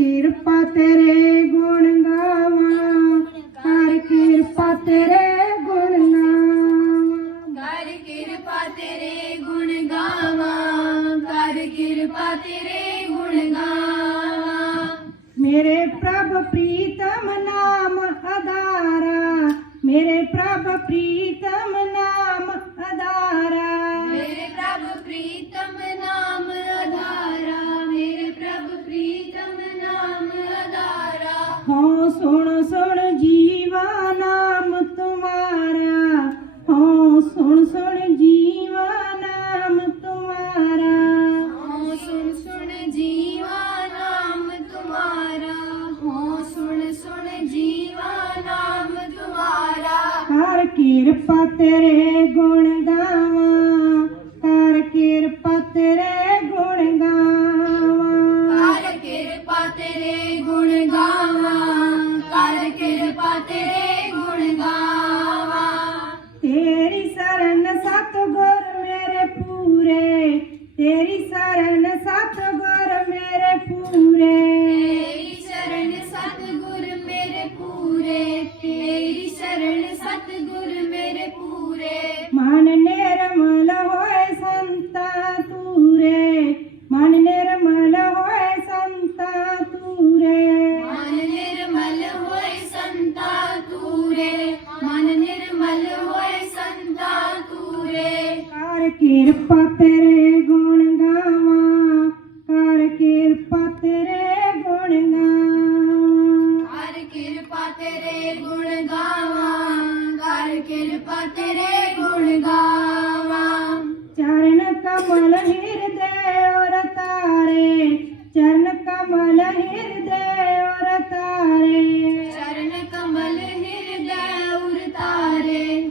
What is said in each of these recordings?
ਕਿਰਪਾ ਤੇਰੇ ਗੁਣ ਗਾਵਾਂ। ਕਰ ਕਿਰਪਾ ਤੇਰੇ ਗੁਣ ਗਾਵਾਂ। ਕਰ ਕਿਰਪਾ ਗੁਣ ਗਾਵਾਂ। ਕਰ ਕਿਰਪਾ ਤੇਰੇ ਗੁਣ ਗਾਵਾਂ। ਮੇਰੇ ਪ੍ਰਭ ਪ੍ਰੀਤਮ ਨਾਮ ਅਦਾਰਾ ਮੇਰੇ ਪ੍ਰਭ ਪ੍ਰੀਤ ਨਾਮ ਤੁਮਾਰਾ ਹੋ ਸੁਣ ਸੁਣ ਜੀਵਾ ਨਾਮ ਤੁਮਾਰਾ ਹੋ ਸੁਣ ਸੁਣ ਜੀਵਾ ਨਾਮ ਤੁਮਾਰਾ ਹੋ ਸੁਣ ਸੁਣ ਜੀਵਾ ਨਾਮ ਤੁਮਾਰਾ ਕਰ ਕਿਰਪਾ ਤੇਰੇ ਕਿਰਪਾ ਕਿਰਪਾ ਤੇਰੇ ਗੁਣ ਗਾਵਾਂ ਕਰ ਕਿਰਪਾ ਤੇਰੇ ਗੁਣ ਗਾਵਾਂ। ਕਰ ਕਿਰਪਾ ਤੇਰੇ ਗੁਣ ਗਾਵਾਂ ਕਰ ਕਿਰਪਾ ਤੇਰੇ ਗੁਣ ਗਾਵਾਂ। ਚਰਨ ਕਮਲ ਹਿਰਦੇ ਔਰ ਤਾਰੇ ਚਰਨ ਕਮਲ ਹਿਰਦੇ ਔਰ ਤਾਰੇ। ਚਰਨ ਕਮਲ ਹਿਰਦੈ ਉਰ ਤਾਰੇ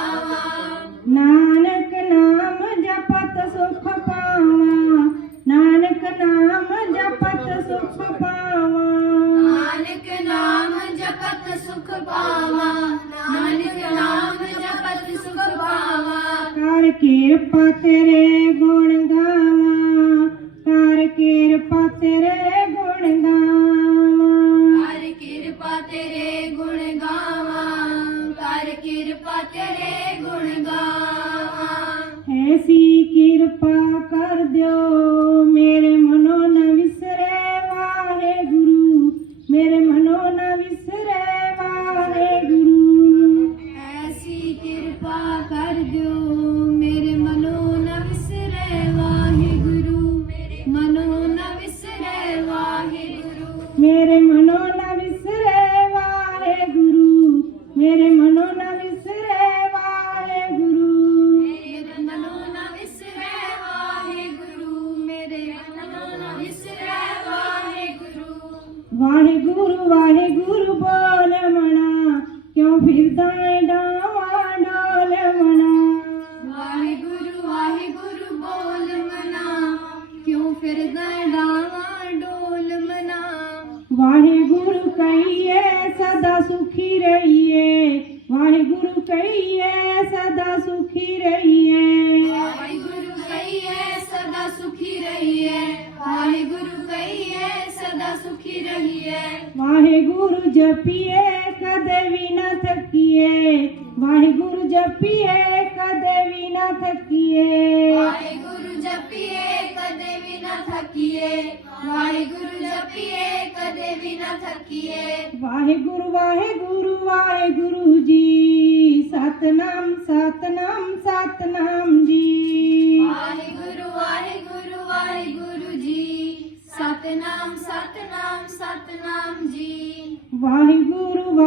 ਕਿਰਪਾ ਤੇਰੇ ਗੁਣ ਗਾਵਾਂ ਕਰ ਕਿਰਪਾ ਤੇਰੇ ਗੁਣ ਗਾਵਾਂ। ਕਰ ਕਿਰਪਾ ਤੇਰੇ ਗੁਣ ਗਾਵਾਂ ਕਰ ਕਿਰਪਾ ਤੇਰੇ ਗੁਣ ਗਾਵਾਂ। ਐਸੀ ਕਿਰਪਾ ਕਰ ਦਿਓ ਵਾਹਿਗੁਰੂ ਵਾਹਿਗੁਰੂ ਬੋਲ ਮਣਾ। ਕਿਉਂ ਫਿਰਦਾ ਏ ਡਾਵਾਂ ਡੋਲ ਮਣਾ। ਵਾਹਿਗੁਰੂ ਵਾਹਿਗੁਰੂ ਬੋਲ ਮਨਾ ਕਿਉਂ ਫਿਰਦਾ ਡਾਵਾਂ ਡੋਲ ਮਨਾ ਵਾਹਿਗੁਰੂ ਕਹੀਏ ਸਦਾ ਸੁਖੀ ਰਹੀਏ। ਵਾਹਿਗੁਰੂ ਕਹੀਏ ਸਦਾ ਸੁਖੀ ਰਹੀਏ। वाहेगुरु जपिए कदेवी न थकिए वाहेगुरु जपिए कदेवी न थकिए वाहेगुरु जपिए कदेवी न थकिए वाहेगुरु जपिए कद भी ना थकिए वाहेगुरु वाहेगुरु वाहेगुरु जी। सतनाम सतनाम सतनाम।